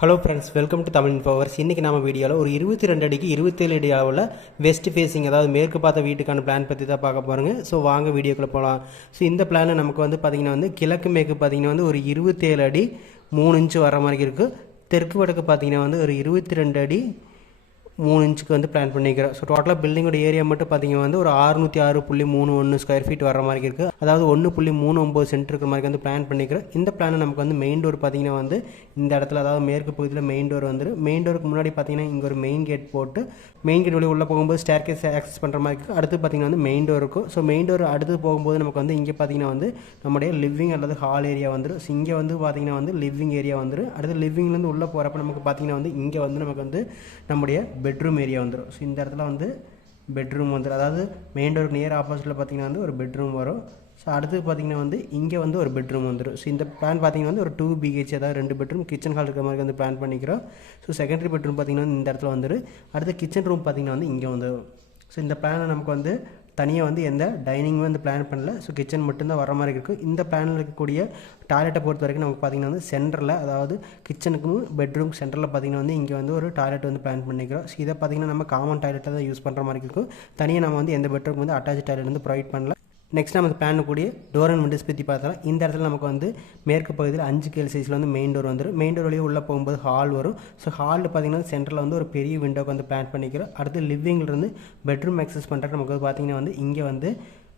Hello friends welcome to Tamil powers இன்றைக்கி நம்ம வீடியோவில் ஒரு இருபத்தி ரெண்டு அடிக்கு இருபத்தேழு அடி அளவில் வெஸ்ட் ஃபேஸிங் அதாவது மேற்கு பார்த்த வீட்டுக்கான பிளான் பற்றி தான் பார்க்க போகிறோங்க ஸோ வாங்க வீடியோக்குள்ளே போகலாம் ஸோ இந்த பிளானில் நமக்கு வந்து பார்த்திங்கன்னா வந்து கிழக்கு மேற்கு பார்த்திங்கன்னா வந்து ஒரு இருபத்தேழு அடி மூணு இன்ச்சு வர மாதிரி இருக்குது தெற்கு வடக்கு பார்த்திங்கன்னா வந்து ஒரு இருபத்தி ரெண்டு அடி மூணு இன்ச்சுக்கு வந்து பிளான் பண்ணிக்கிறோம். ஸோ டோட்டலாக பில்டிங்கோட ஏரியா மட்டும் பார்த்தீங்கன்னா வந்து ஒரு அறுநூற்றி ஆறு புள்ளி மூணு ஒன்று ஸ்கொயர் ஃபீட் வர மாதிரி இருக்குது அதாவது ஒன்று புள்ளி மூணு ஒம்பது சென்ட் இருக்கிற மாதிரி வந்து பிளான் பண்ணிக்கிறோம். இந்த பிளானை நமக்கு வந்து மெயின் டோர் பார்த்தீங்கன்னா வந்து இந்த இடத்துல அதாவது மேற்கு பகுதியில் மெயின் டோர் வந்துடும் மெயின் டோருக்கு முன்னாடி பார்த்தீங்கன்னா இங்கே ஒரு மெயின் கேட் போட்டு மெயின் கேட் வழி உள்ளே போகும்போது ஸ்டேர் கேஸ் ஆக்சஸ் பண்ணுற மாதிரி இருக்குது அடுத்து பார்த்தீங்கன்னா வந்து மெயின் டோர் இருக்கும். ஸோ மெயின் டோர் அடுத்து போகும்போது நமக்கு வந்து இங்கே பார்த்தீங்கன்னா வந்து நம்முடைய லிவிங் அல்லது ஹால் ஏரியா வந்துடும் ஸோ இங்கே வந்து பார்த்தீங்கன்னா வந்து லிவிங் ஏரியா வந்துடும் அடுத்து லிவிங்லேருந்து உள்ளே போகிறப்ப நமக்கு பார்த்தீங்கன்னா வந்து இங்கே வந்து நமக்கு வந்து நம்முடைய பெட்ரூம் ஏரியா வந்துடும் ஸோ இந்த இடத்துல வந்து பெட்ரூம் வந்துடும் அதாவது மெயின் டோருக்கு நியர் ஆப்போசிட்டில் பார்த்தீங்கன்னா வந்து ஒரு பெட்ரூம் வரும். ஸோ அடுத்து பார்த்தீங்கன்னா வந்து இங்கே வந்து ஒரு பெட்ரூம் வந்துடும் ஸோ இந்த பிளான் பார்த்தீங்கன்னா வந்து ஒரு டூ பிஹெச் அதாவது ரெண்டு பெட்ரூம் கிச்சன் ஹால் இருக்கிற மாதிரி வந்து பிளான் பண்ணிக்கிறோம். ஸோ செகண்டரி பெட்ரூம் பார்த்தீங்கன்னா வந்து இந்த இடத்துல வந்துடும் அடுத்து கிச்சன் ரூம் பார்த்தீங்கன்னா வந்து இங்கே வந்துடும் ஸோ இந்த பிளானை நமக்கு வந்து தனியாக வந்து எந்த டைனிங் வந்து பிளான் பண்ணல. ஸோ கிச்சன் மட்டும்தான் வர மாதிரி இருக்குது இந்த பிளானில் இருக்கக்கூடிய டாய்லெட்டை பொறுத்த வரைக்கும் நமக்கு பார்த்திங்கன்னா வந்து சென்டரில் அதாவது கிச்சனுக்கும் பெட்ரூம் சென்டரில் பார்த்திங்கன்னா வந்து இங்கே வந்து ஒரு டாய்லெட் வந்து பிளான் பண்ணிக்கிறோம். ஸோ இதை பார்த்திங்கன்னா நம்ம காமன் டாய்லெட்டை தான் யூஸ் பண்ணுற மாதிரி இருக்கும். தனியாக நம்ம வந்து எந்த பெட்ரூம் வந்து அட்டாச் டாய்லெட் வந்து ப்ரொவைட் பண்ணல. நெக்ஸ்ட் நமக்கு பிளான் கூடிய டோர் அண்ட் விண்டோஸ் பற்றி பார்த்தோம் இந்த இடத்துல நமக்கு வந்து மேற்கு பகுதியில் அஞ்சு கேள் சைஸில் வந்து மெயின் டோர் வந்துடும் மெயின் டோர் வழியே உள்ளே போகும்போது ஹால் வரும். ஸோ ஹாலில் பார்த்தீங்கன்னா சென்டரில் வந்து ஒரு பெரிய விண்டோக்கு வந்து பிளான் பண்ணிக்கிறோம். அடுத்து லிவிங்லேருந்து பெட்ரூம் அக்சஸ் பண்ணுறதுக்கு நமக்கு வந்து பார்த்தீங்கன்னா வந்து இங்கே வந்து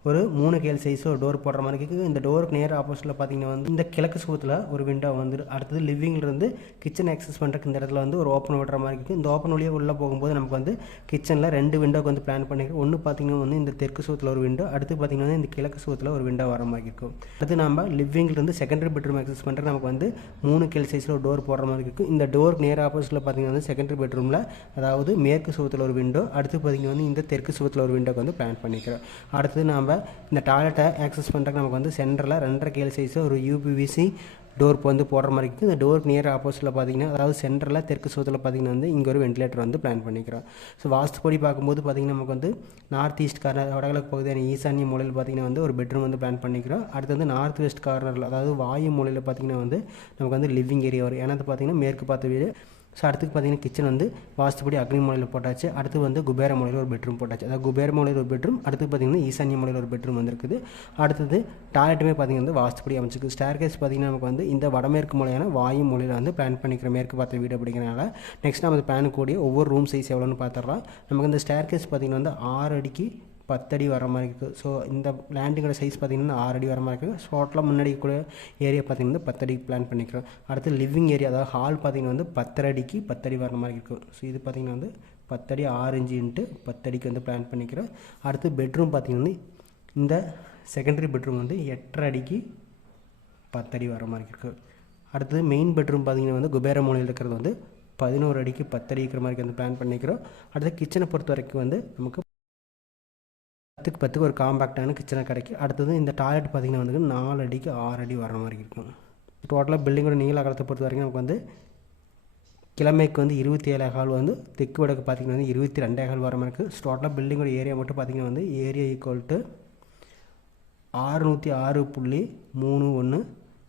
ஒரு மூணு கேள் சைஸோ டோர் போடுற மாதிரி இருக்குது இந்த டோருக்கு நேர் ஆப்போசிட்டில் பார்த்தீங்கன்னா வந்து இந்த கிழக்கு சுகத்தில் ஒரு விண்டோ வந்துடும் அடுத்தது லிவிங்லேருந்து கிச்சன் ஆக்சஸ் பண்ணுறதுக்கு இந்த இடத்துல வந்து ஒரு ஓப்பன் விடுற மாதிரி இருக்குது இந்த ஓப்பன் வழியாக உள்ளே போகும்போது நமக்கு வந்து கிச்சனில் ரெண்டு விண்டோக்கு வந்து பிளான் பண்ணிக்கிறோம். ஒன்று பார்த்தீங்கன்னா வந்து இந்த தெற்கு சுகத்தில் ஒரு விண்டோ அடுத்து பார்த்தீங்கன்னா இந்த கிழக்கு சுகத்தில் ஒரு விண்டோ வர மாதிரி இருக்கும். அடுத்து நம்ம லிவிங்லேருந்து செகண்டரி பெட்ரூம் ஆக்சஸ் பண்ணுறது நமக்கு வந்து மூணு கேள் சைஸில் ஒரு டோர் போடுற மாதிரி இருக்கும் இந்த டோருக்கு நேர் ஆப்போசிட்டில் பார்த்தீங்கன்னா வந்து செகண்டரி பெட்ரூமில் அதாவது மேற்கு சுகத்தில் ஒரு விண்டோ அடுத்து பார்த்தீங்கன்னா வந்து இந்த தெற்கு சுகத்தில் ஒரு விண்டோக்கு வந்து பிளான் பண்ணிக்கிறோம். அடுத்து நாம் இந்த டாய்லெட்டை ஆக்சஸ் பண்ணுறதுக்கு நமக்கு வந்து சென்டரில் ரெண்டரை கேள் சைஸு ஒரு யூபிவிசி டோர் வந்து போடுற மாதிரி இருக்குது. இந்த டோருக்கு நியர் ஆப்போசிட்டில் பார்த்தீங்கன்னா அதாவது சென்டரில் தெற்கு சுகத்தில் பார்த்தீங்கன்னா வந்து இங்கே ஒரு வென்டிலேட்டர் வந்து பிளான் பண்ணிக்கிறோம். ஸோ வாஸ்துப்படி பார்க்கும்போது பார்த்தீங்கன்னா நமக்கு வந்து நார்த் ஈஸ்ட் கார்னர் வடகிழக்கு பகுதியான ஈசானிய மூலையில் பார்த்திங்கன்னா வந்து ஒரு பெட்ரூம் வந்து பிளான் பண்ணிக்கிறோம். அடுத்து வந்து நார்த் வெஸ்ட் கார்னரில் அதாவது வாயு மூலையில் பார்த்திங்கன்னா வந்து நமக்கு வந்து லிவிங் ஏரியா வரும் ஏன்னா பார்த்தீங்கன்னா மேற்கு பார்த்த வீடு. ஸோ அடுத்துக்கு பார்த்தீங்கன்னா கிச்சன் வந்து வாஸ்துப்படி அக்னி மூலையில் போட்டாச்சு. அடுத்து வந்து குபேர மூலையில் ஒரு பெட்ரூம் போட்டாச்சு. அதாவது குபேர மூலையில் ஒரு பெட்ரூம் அடுத்து பார்த்தீங்கன்னா ஈசானிய மூலையில் ஒரு பெட்ரூம் வந்துருக்குது. அடுத்தது டாய்லெட்டுமே பார்த்தீங்கன்னா வந்து வாஸ்துப்படி அமைச்சிருக்கு ஸ்டேர் கேஸ் பார்த்தீங்கன்னா நமக்கு வந்து இந்த வடமேற்கு மூலையான வாயு மூலையில் வந்து பிளான் பண்ணிக்கிற மேற்கு பார்த்த வீடு அப்படிங்கிறனால நெக்ஸ்ட் நம்ம பிளான் கூடிய ஒவ்வொரு ரூம் சைஸ் எவ்வளோன்னு பார்த்துடலாம். நமக்கு இந்த ஸ்டேர் கேஸ் பார்த்தீங்கன்னா வந்து ஆறு அடிக்கு பத்தடி வர மாதிரி இருக்குது ஸோ இந்த லேண்டிங்கோட சைஸ் பார்த்திங்கன்னா ஆறு அடி வர மாதிரி இருக்குது ஸோ முன்னாடி கூட ஏரியா பார்த்திங்கன்னா பத்தடி பிளான் பண்ணிக்கிறோம். அடுத்து லிவிங் ஏரியா அதாவது ஹால் பார்த்திங்கன்னா வந்து பத்தரை அடிக்கு பத்தடி வர மாதிரி இருக்கும் ஸோ இது பார்த்திங்கன்னா வந்து பத்தடி ஆறு பத்தடிக்கு வந்து பிளான் பண்ணிக்கிறோம். அடுத்து பெட்ரூம் பார்த்திங்கன்னா இந்த செகண்டரி பெட்ரூம் வந்து எட்டரை அடிக்கு பத்தடி வர மாதிரி இருக்குது அடுத்தது மெயின் பெட்ரூம் பார்த்திங்கன்னா வந்து குபேர மூலையில் இருக்கிறது வந்து பதினோரு அடிக்கு பத்தடி இருக்கிற மாதிரி வந்து பிளான் பண்ணிக்கிறோம். அடுத்து கிச்சனை பொறுத்த வரைக்கும் வந்து நமக்கு பத்துக்கு பத்துக்கு ஒரு காம்பேக்டான கிச்சனை கிடைக்கும். அடுத்தது இந்த டாய்லெட் பார்த்திங்கன்னா வந்து நாலு அடிக்கு ஆறு அடி வர மாதிரி இருக்கும். டோட்டலாக பில்டிங்கோட நீள அகலத்தை பொறுத்த வரைக்கும் நமக்கு வந்து கிழமைக்கு வந்து இருபத்தி ஏழு ஹால் வந்து தெற்கு வடக்கு பார்த்திங்கன்னா வந்து இருபத்தி ரெண்டே ஹால் வர மாதிரி இருக்குது டோட்டலாக பில்டிங்கோட ஏரியா மட்டும் பார்த்திங்கன்னா வந்து ஏரியா ஈக்குவல் டு ஆறுநூற்றி ஆறு புள்ளி மூணு ஒன்று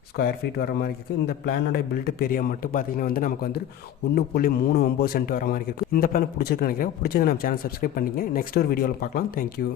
ஸ்கொயர் ஃபீட் வர மாதிரி இருக்குது இந்த பிளானோட பில்ட் பெரியா மட்டும் பார்த்திங்கன்னா வந்து நமக்கு வந்து ஒன்று புள்ளி மூணு ஒம்பது சென்ட் வர மாதிரி இருக்குது இந்த பிளான் பிடிச்சிருக்கு நினைக்கிறேன். பிடிச்சது நம்ம சேனல் சப்ஸ்கிரைப் பண்ணிங்க நெக்ஸ்ட் ஒரு வீடியோவில் பார்க்கலாம். தேங்க்யூ